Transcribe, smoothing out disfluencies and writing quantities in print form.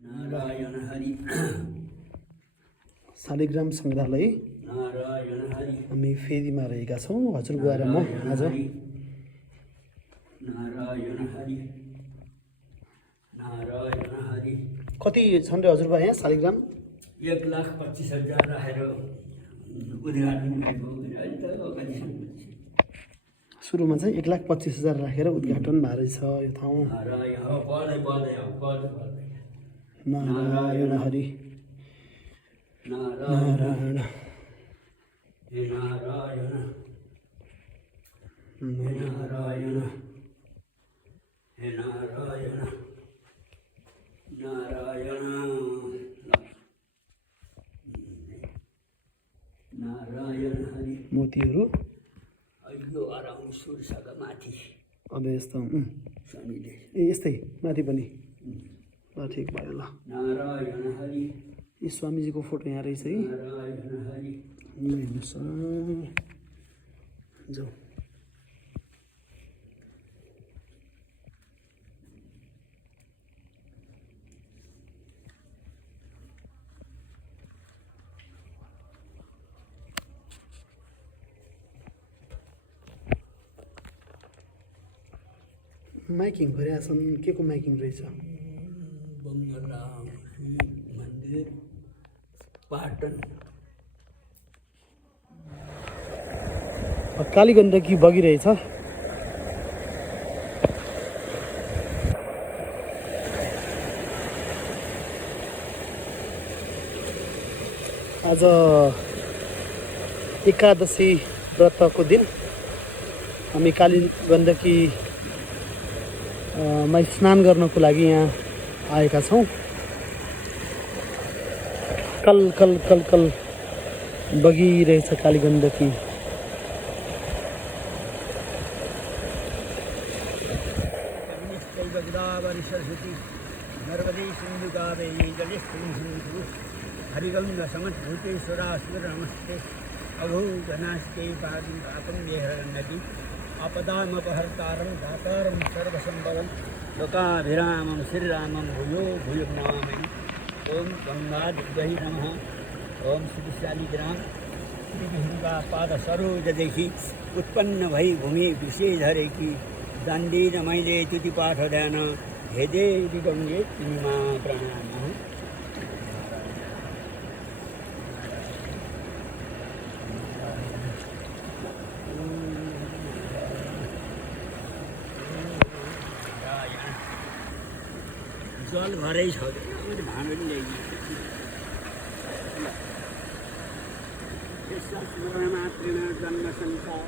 नारायण हरि शालिग्राम सङ्ग्रहालय नारायण हरि हामी फेदीमा रहेका छौँ। हजुर गएर म आज नारायण हरि नारायण हरि कति छन् रे हजुरबा यहाँ शालिग्राम? 1,25,000 राखेर उद्घाटन भएको सुरुमा चाहिँ 1,25,000 राखेर उद्घाटन भएको रहेछ यो ठाउँ। नारायण हरि नारायण हे नारायण हे नारायण हे नारायण नारायण नारायण हरि मूर्तिहरू अघिल्लो अराउन्ड सुर्साका माथि अब यस्तो स्वामीले ए यस्तै माथि पनि ल ठिक भयो ल। नारायण हरि यी स्वामीजीको फोटो यहाँ रहेछ है। नारायण हरि यो हेर्नुहोस् जाऊ। माइकिङ गरेका छन्। के को माइकिङ रहेछ? बङ्गला मन्दिर पाटन काली गण्डकी बगिरहेछ। आज एकादशी व्रतको दिन हामी काली गण्डकी मा स्नान गर्नको लागि यहाँ आएका छौँ। Call call call call बगिरहेछ Kali Gandaki. Saraswati नर्मदे सिन्धु कावेरी जलेस्मिन् सन्निधिं हरिगङ्गा समद्भूतेश्वरासुर नमस्ते अघो गणास्ते पादं पापं देहरन्नति आपदामपहर्तारं दातारं सर्वसम्भवं लोकाभिरामं श्रीरामं भूयो भूयो नमामि। ओम गङ्गादिग्वै नमः। ओम श्री शालिग्राम श्रीविहिंगा पाद सरोजदेखि उत्पन्न भई भूमि विषेधरेकी दण्डेन मैले तुति पाठ ध्यान हे देवी गङ्गे तिमीमा प्रणाम। जल भरै छ भाँडो पनि ल्याइदिनु मात्रेन जन्म संसार